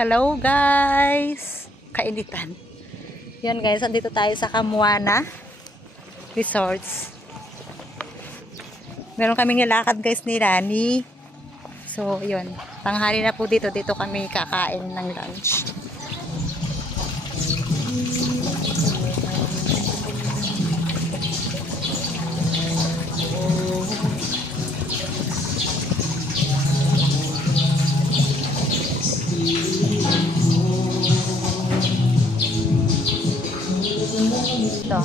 Hello guys! Kainitan. Yan guys, andito tayo sa Camuana Resorts. Meron kaming nilakad guys ni Rani. So, yun. Tanghali na po dito. Dito kami kakain ng lunch. Ito.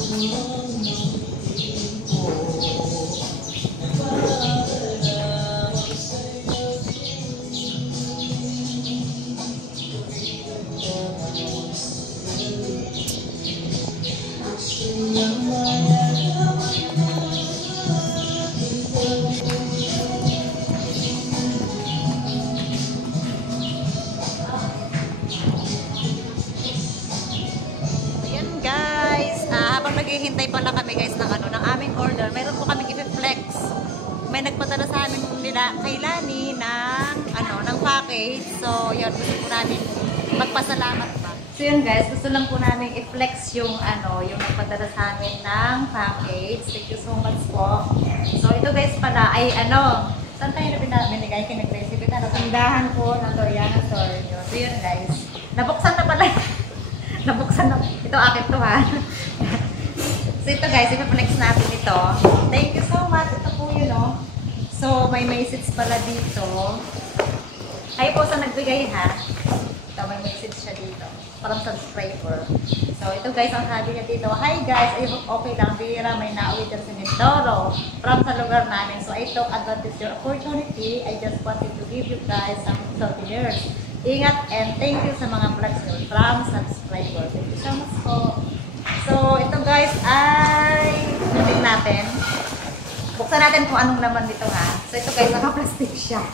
Naghihintay pala kami guys ng ng aming order. Meron po kaming i-flex. May nagpadala sa amin nila kay Lani ng package. So, yun, gusto po namin magpasalamat pa. So, yun guys, gusto lang po namin i-flex yung yung nagpadala sa amin ng package. Thank you so much po. So, ito guys pala ay saan tayo na binigay kay nag-recipe na? Tindahan po ng Toriana Store. So, yun guys. Nabuksan na pala. Nabuksan na. Ito akin to ha. So ito guys, ipaplex natin ito. Thank you so much. Ito po yun So may message pala dito. Hi po sa nagbigay ha. Ito may message siya dito. Parang subscriber. So ito guys, ang sabi niya dito. Hi guys, I hope okay lang. Bira may nauwi dyan sa Mindoro. From sa lugar namin. So I took advantage your opportunity. I just wanted to give you guys some souvenirs. Ingat and thank you sa mga vlogs nyo from subscriber. Thank you so much po. So, ito guys ay tingnan natin. Buksan natin kung anong laman dito ha. So, ito guys, naka-plastic siya.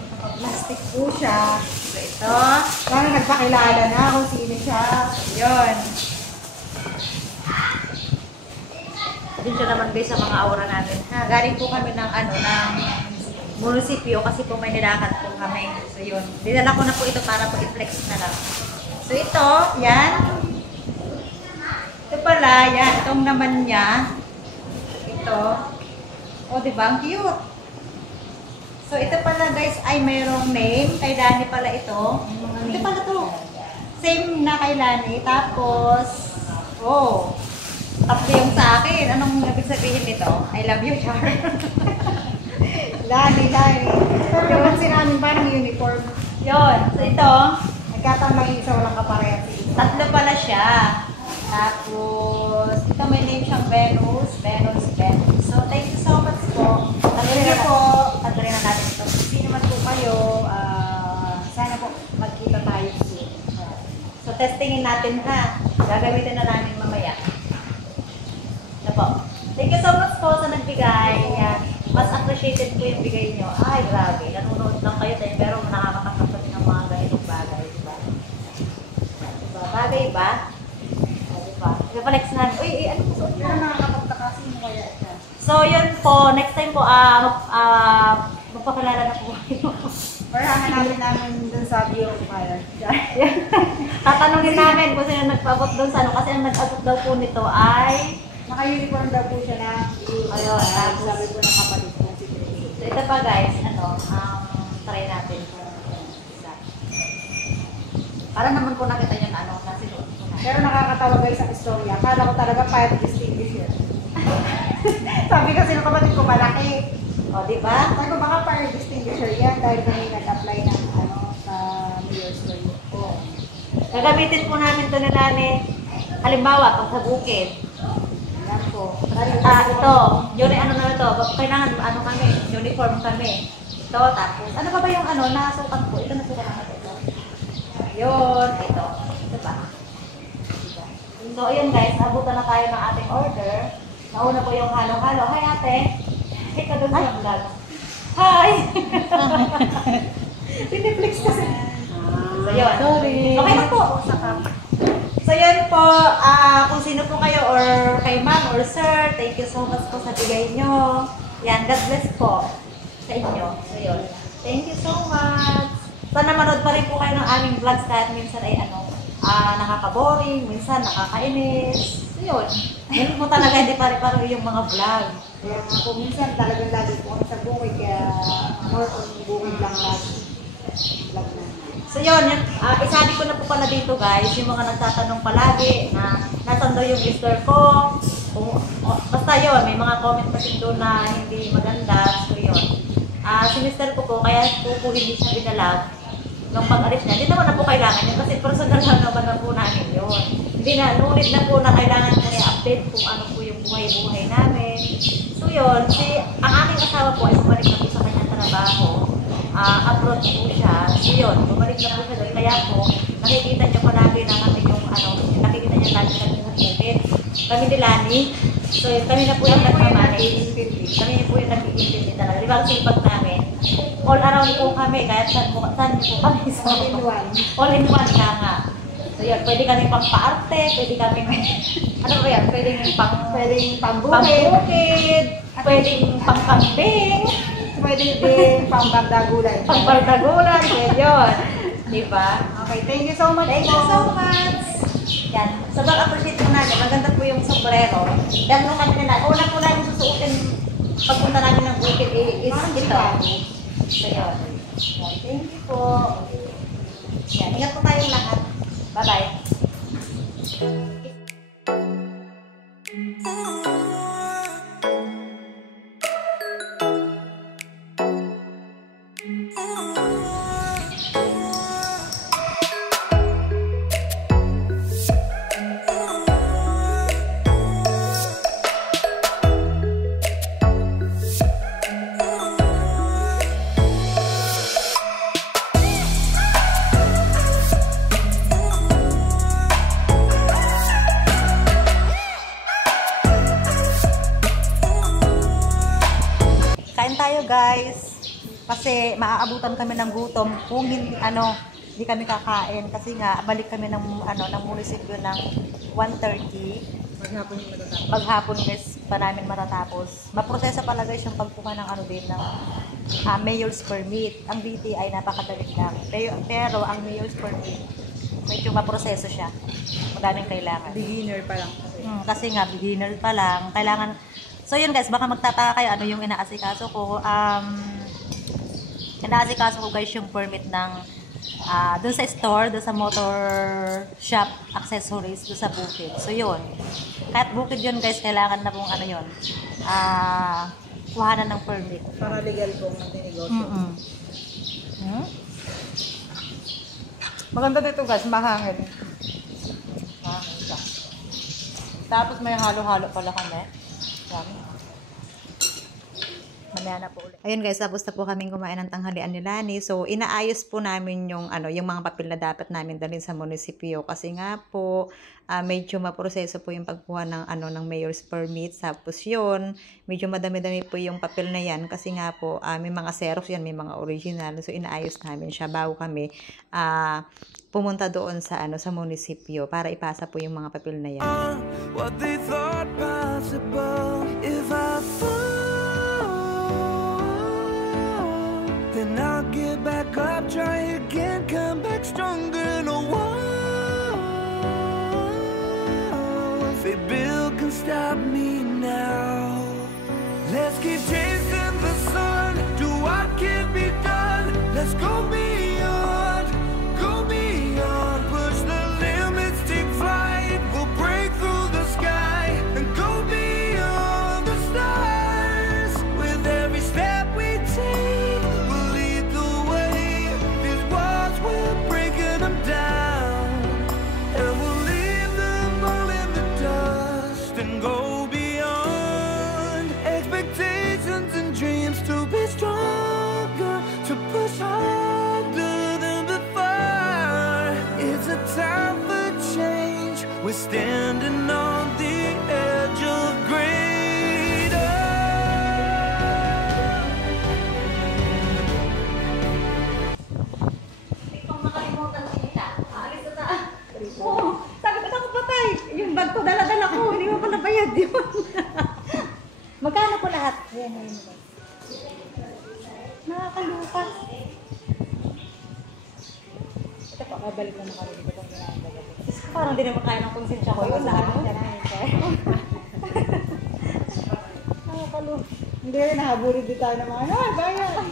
Naka-plastic po siya. So, ito. Parang nagpakilala na kung sino siya. Yun. Din siya naman guys sa mga aura natin ha. Galing po kami ng ng munisipyo kasi po may nilakad po kami. So, yun. Dinala ko na po ito para po i-flex na lang. So, ito, yan. Ito pala, yan. Itong naman niya. Ito. O, diba? Ang cute. So, ito pala, guys, ay mayroong name. Kay Lani pala ito. Ito pala to. Same na kay Lani. Tapos, tatlo yung sa akin. Anong ibig sabihin nito? I love you, Char. Lani. Pero naman namin parang uniform. Yun. So, ito. Nagkatama yung isa walang kaparehas. Tatlo pala siya. Tapos, ito may name siyang Venus. So, thank you so much po. Thank you po. Tatuloy na natin ito. Sino man po kayo, sana po magkita tayo soon. So, testingin natin ha. Gagamitin na namin mamaya. Ito po. Thank you so much po sa nagbigay. Yan. Mas appreciated po yung bigay nyo. Ay, grabe. Nanonood lang kayo tayo, pero nakakakasap din ng mga ganitong bagay. Diba? Bagay ba? Diba? Ipapalex namin. Uy, ano po suot na? Nakakapagtaka. Sino kaya ito? So, yun po. Next time po, magpapalala na po kayo. Or hahanapin namin dun sa beautifier. Tatanungin namin kung sino nagpabot dun sa kasi ang nag-abot daw po nito ay naka-uniform daw po siya na ayun, tapos sabi po ng kapatid po si Tracy. So, ito pa guys, try natin po. Para naman po nakita nyo na nasinuot po na. Pero nakakatawa guys sa istorya. Akala ko talaga fire extinguisher. Sabi kasi ng kapatid ko malaki. O, diba? Sabi ko baka fire extinguisher yan dahil kami nag-apply ng sa Mayor's Story. Gagamitin po namin ito na Lani. Halimbawa, pag sa bukid. Yan po. Ito. Kailangan kami. Uniform kami. Ito. Tapos, ano ba yung nasukan po? Ito nasukan natin. Yun, ito. Ito ba? So, ayun guys, abutan na tayo ng ating order. Nauna po yung halo-halo. Hi, ate. Hi, ka doon sa vlog. Hi! Piniplex kasi. So, yun. Sorry. Okay na po. So, yun po. Kung sino po kayo or kay ma'am or sir, thank you so much po sa bigay nyo. Yan, God bless po sa inyo. So, yun. Thank you so much. Sana manood pa rin po kayo ng aming vlogs kahit minsan ay nakaka-boring, minsan nakakainis. So yun, yun po talaga hindi pare-paro yung mga vlog. Kaya kung minsan talagang lagi po kami sa bukid, kaya more on bukid lang lagi. Vlog na. So yun, isabi ko na po pala dito guys, yung mga nagtatanong palagi na nasan daw yung mister ko. Basta yun, may mga comment kasi doon na hindi maganda. So yun, si mister ko po, kaya po hindi siya binalag nung pag-alis niya. Hindi naman na po kailangan yun kasi personal lang naman na po namin yun. Hindi na, nulit na po na kailangan ko i-update kung ano po yung buhay-buhay namin. So yun, ang aking asawa po ay bumalik na po sa kanyang trabaho. Abroad po siya. So yun, bumalik na po siya doon. Kaya po, nakikita niyo palagi na kami yung nakikita niyo lagi kami yung nag-edit. Kami ni Lani. So yun, kami na po yung nag-manage. Kami po yung nag-i-intindi talaga. Di ba ang sipag namin? All around po kami, kahit saan po kami. So, All in one. All in one ka nga. So yun, pwede kami pang paarte, pwede kami ano ba yan? Pwedeng pambukid, pwedeng pangkambing, Pwede din pambardagulan. pagbardagulan, pwede yun. Diba? Okay, thank you so much. Thank you so much. Yan. Sobrang appreciate po namin. Maganda po yung sombrero. Yan nung kami nila. Una po namin susuotin pagpunta namin ng bukid is ito. So yun. Yan. Thank you po. Yan. Ingat po tayong lahat. Bye-bye. Kain tayo guys kasi maaabutan kami ng gutom kung hindi kami kakain kasi nga balik kami ng munisipyo ng 1:30. Maghapon guys pa namin matatapos. Maproseso pala guys yung pagkuha ng mayor's permit. Ang VT ay napakadali lang. Pero ang mayor's permit medyo maproseso siya. Madaming kailangan. Beginner pa lang. Kasi nga beginner pa lang. Kailangan. So yun guys, baka magtataka kayo ano yung inaasikaso ko. Inaasikaso ko guys yung permit ng doon sa store, doon sa motor shop accessories, doon sa bukid. So yun. Kahit bukid yun guys, kailangan na pong yun. Kuhanan ng permit. Para legal pong negosyo. Maganda dito guys, mahangin. Mahangin siya. Tapos may halo-halo pala kami. Mamaya na po ulit. Ayun guys, tapos na po kaming kumain ng tanghalian ni Lani. So, inaayos po namin yung mga papel na dapat namin dalhin sa munisipyo. Kasi nga po, medyo maproseso po yung pagkuha ng mayor's permit. Tapos yun, medyo madami-dami po yung papel na yan. Kasi nga po, may mga xerox yan, may mga original. So, inaayos namin siya bago kami pumunta doon sa sa munisipyo para ipasa po yung mga papel na yan. What they thought possible, if I fall, then I'll get back up, try again, come back stronger. No one, if Bill can stop me now. Let's keep chasing the sun, do what can be done. Let's go beyond, push the limits, take flight. We'll break through the sky and go beyond the stars. With every step we take, we'll lead the way. These walls, we're breaking them down, and we'll leave them all in the dust and go beyond expectations and dreams to be stronger, to push harder than before. It's a time for change. We're standing on the edge of greater. Itong makalimutan kita. Aalis na tayo. Oo. Sabi ko, ako patay. Yung bag ko, dala-dala ko. Hindi mo pala bayad yun. Magkano po lahat? Ayan. Nakakaluka. Babalik na kami dito kung ginagawa. Parang di naman kaya ng konsensya ko yun. Lahat mo. Hindi rin, nahabulid din tayo ng mga, bayan!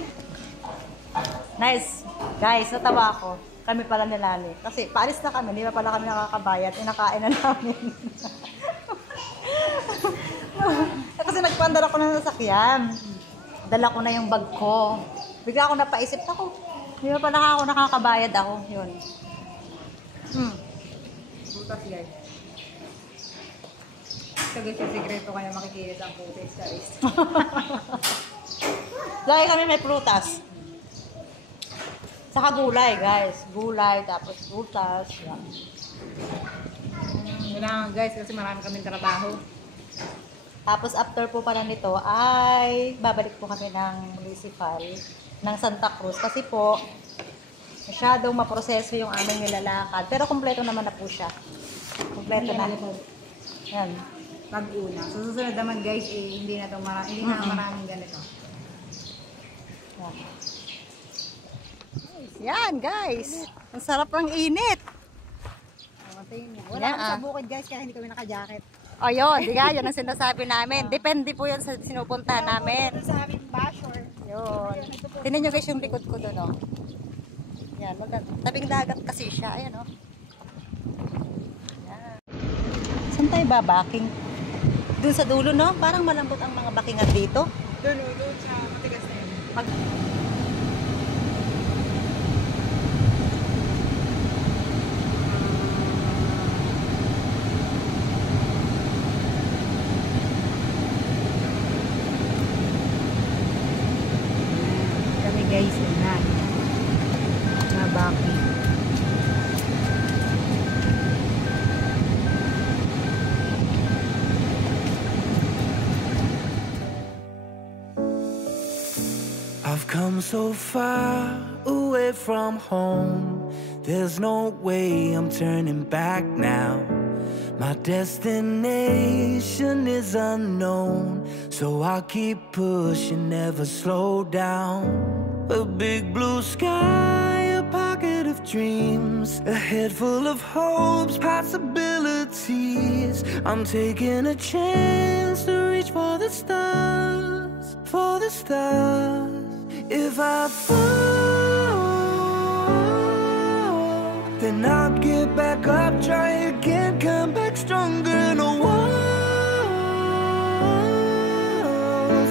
Nice. Guys, natawa ako. Kami pala nilali. Kasi paalis na kami, hindi pa pala kami nakakabayad. Inakain na namin. Kasi nagpandar ako ng sasakyan. Dala ko na yung bag ko. Bigla ako napaisip ako. Hindi pa pala ako nakakabayad ako. Yun. Butas guys. So guys, yung sikreto kayo makikilis ang footage guys. Lagi kami may prutas. Saka gulay, guys. Gulay, tapos prutas. Yan. Kailangan guys, kasi marami kaming trabaho. Tapos after po pala nito ay babalik po kami ng municipal ng Santa Cruz. Kasi po, masyadong maproseso yung aming nilalakad. Pero kompleto naman na po siya. Kompleto na. Yan. Pag-una. So susunod naman guys, hindi na maraming ganito. Yan, guys. Ang sarap ng init. Wala kami sa bukid guys, kaya hindi kami naka-jacket. O yun, di nga, yun ang sinasabi namin. Depende po yun sa sinupuntahan namin. Sa aming bashor. Yun. Tingnan nyo guys yung likod ko doon, oh. Yan, tabing dagat kasi siya. Ayan, oh. Yan. Saan tayo babaking? Doon sa dulo, no? Parang malambot ang mga bakingan dito. Doon sa matigas na yun. Kami guys, yun na. Nabaki. I've come so far away from home. There's no way I'm turning back now. My destination is unknown, so I'll keep pushing, never slow down. A big blue sky, a pocket of dreams, a head full of hopes, possibilities. I'm taking a chance to reach for the stars, for the stars. If I fall, then I'll get back up, try again, come back stronger. No walls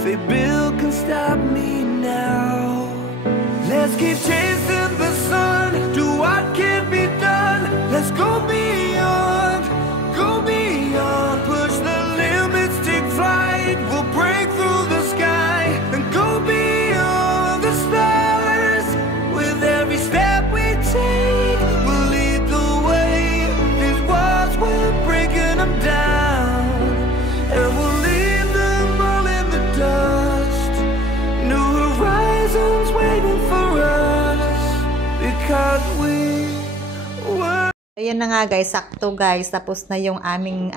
they build can stop me now. Let's keep chasing the sun, do what can be done. Let's go beyond, push the limits, take flight. We'll break through the sky and go beyond the stars. With every step we take, we'll lead the way. These walls, we're breaking them down, and we'll leave them all in the dust. New horizons waiting for us, because we were. Ayan na nga guys, sakto guys, tapos na yung aming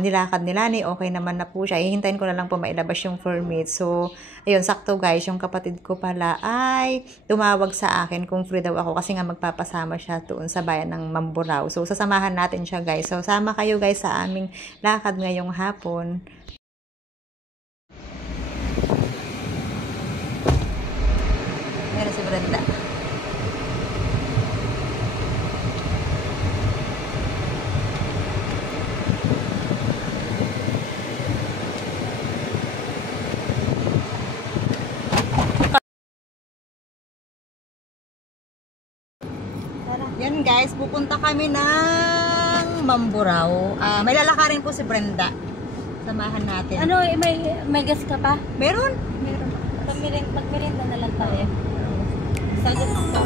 nilakad nila ni, okay naman na po siya. Hihintayin ko na lang po mailabas yung permit. So, ayun, sakto guys, yung kapatid ko pala ay tumawag sa akin kung free daw ako kasi nga magpapasama siya doon sa bayan ng Mamburao. So, sasamahan natin siya guys. So, sama kayo guys sa aming lakad ngayong hapon. Meron si Brenda. Yan guys, pupunta kami ng Mamburao. May lalakarin po si Brenda. Samahan natin. Ano, may gas ka pa? Meron? Meron. Magmerienda na lang tayo. Sagad mo pa.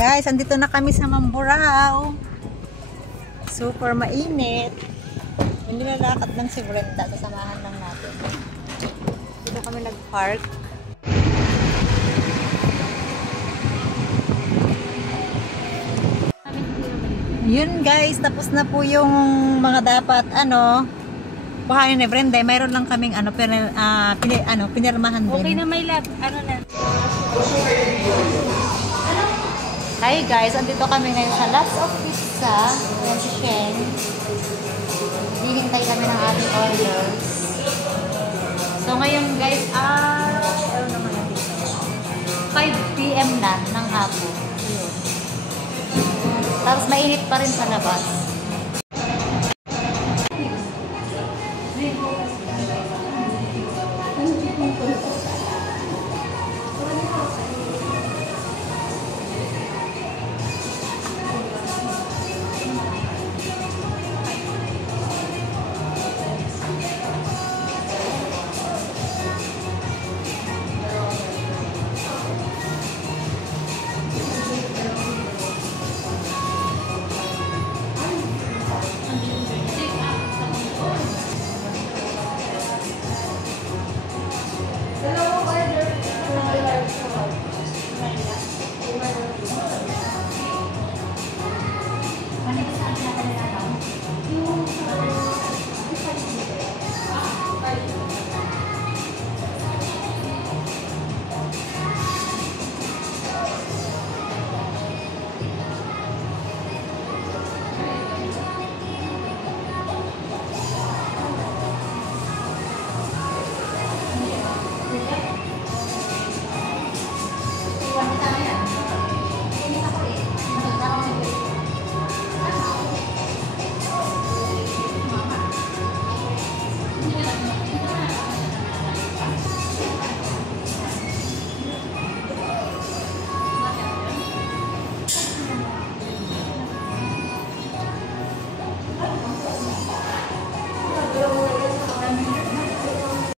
Guys, andito na kami sa Mamburao. Super mainit. Hindi nilalakad lang si Brenda. Sasamahan lang natin. Dito kami nag-park. Yun guys, tapos na po yung mga dapat kuhanin ni Brenda. Mayroon lang kaming pinirmahan din. Okay na may lab. Ano na? Hi guys, andito kami ngayon sa Lots of Pizza. Yan si Shen. Hihintay kami ng ating orders. So ngayon guys, ano naman natin? 5 PM na ng hapon. Tapos mainit pa rin sa labas.